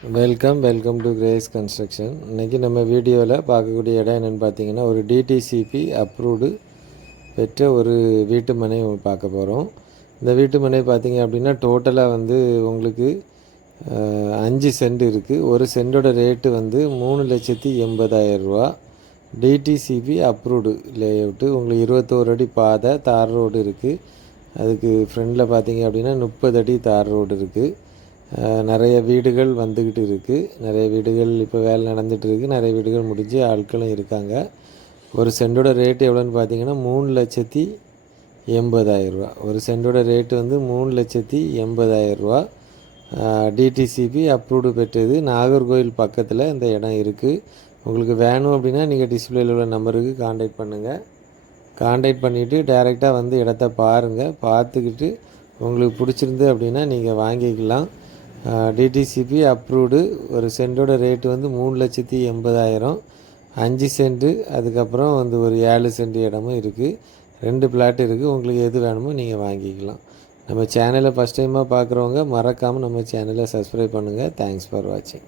Welcome welcome to Grace construction இன்றைக்கி நம்ம வீடியோவில் பார்க்கக்கூடிய இடம் என்னென்னு பார்த்தீங்கன்னா ஒரு டிடிசிபி அப்ரூவ்டு பெற்ற ஒரு வீட்டு மனை பார்க்க போகிறோம் இந்த வீட்டு மனை பார்த்தீங்க அப்படின்னா டோட்டலாக வந்து உங்களுக்கு அஞ்சு சென்ட் இருக்குது ஒரு சென்டோட ரேட்டு வந்து மூணு லட்சத்தி எண்பதாயிரம் ரூபா. டிடிசிபி அப்ரூவ்டு லேஅவுட்டு உங்களுக்கு இருபத்தோரு அடி பாதை தார் ரோடு இருக்குது அதுக்கு ஃப்ரண்டில் பார்த்தீங்க அப்படின்னா முப்பது அடி தார் ரோடு இருக்குது நிறைய வீடுகள் வந்துக்கிட்டு இருக்குது நிறைய வீடுகள் இப்போ வேலை நடந்துகிட்டு இருக்குது நிறைய வீடுகள் முடிஞ்சு ஆட்களும் இருக்காங்க. ஒரு சென்டோட ரேட் எவ்வளோன்னு பார்த்தீங்கன்னா மூணு லட்சத்தி எண்பதாயிரரூவா ஒரு சென்டோட ரேட்டு வந்து மூணு லட்சத்தி எண்பதாயிரரூவா டிடிசிபி அப்ரூவ்டு பெற்றது நாகர்கோவில் பக்கத்தில் இந்த இடம் இருக்குது உங்களுக்கு வேணும் அப்படின்னா நீங்கள் டிஸ்பிளேயில் உள்ள நம்பருக்கு காண்டாக்ட் பண்ணுங்கள் காண்டாக்ட் பண்ணிவிட்டு டைரெக்டாக வந்து இடத்த பாருங்கள் பார்த்துக்கிட்டு உங்களுக்கு பிடிச்சிருந்து அப்படின்னா நீங்கள் வாங்கிக்கலாம். டிடிசிபி அப்ரூவ்டு ஒரு சென்டோட ரேட்டு வந்து மூணு லட்சத்தி எண்பதாயிரம். அஞ்சு சென்ட்டு அதுக்கப்புறம் வந்து ஒரு ஏழு சென்ட் இடமும் இருக்குது ரெண்டு பிளாட் இருக்குது உங்களுக்கு எது வேணுமோ நீங்கள் வாங்கிக்கலாம். நம்ம சேனலை ஃபஸ்ட் டைமாக பார்க்குறவங்க மறக்காமல் நம்ம சேனலை சப்ஸ்கிரைப் பண்ணுங்கள் தேங்க்ஸ் ஃபார் வாட்சிங்